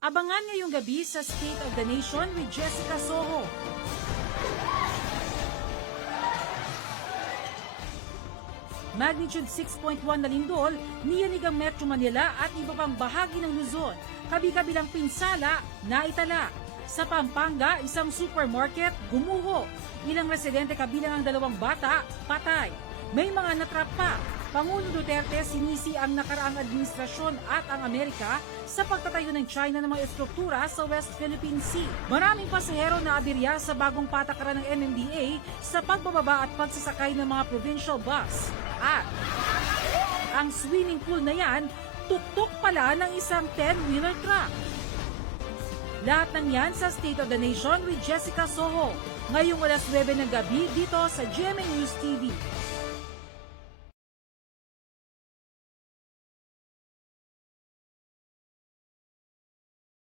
Abangan ngayong gabi sa State of the Nation with Jessica Soho. Magnitude 6.1 na lindol, niyanig ang Metro Manila at iba pang bahagi ng Luzon. Kabi-kabilang pinsala, naitala. Sa Pampanga, isang supermarket, gumuho. Ilang residente kabilang ang 2 bata, patay. May mga natrap pa. Pangulong Duterte sinisi ang nakaraang administrasyon at ang Amerika sa pagtatayo ng China ng mga estruktura sa West Philippine Sea. Maraming pasahero na abirya sa bagong patakaran ng MMDA sa pagbababa at pagsasakay ng mga provincial bus. At ang swimming pool na yan, tuktok pala ng isang 10-wheeler truck. Lahat ng yan sa State of the Nation with Jessica Soho. Ngayong alas 9 ng gabi dito sa GMA News TV.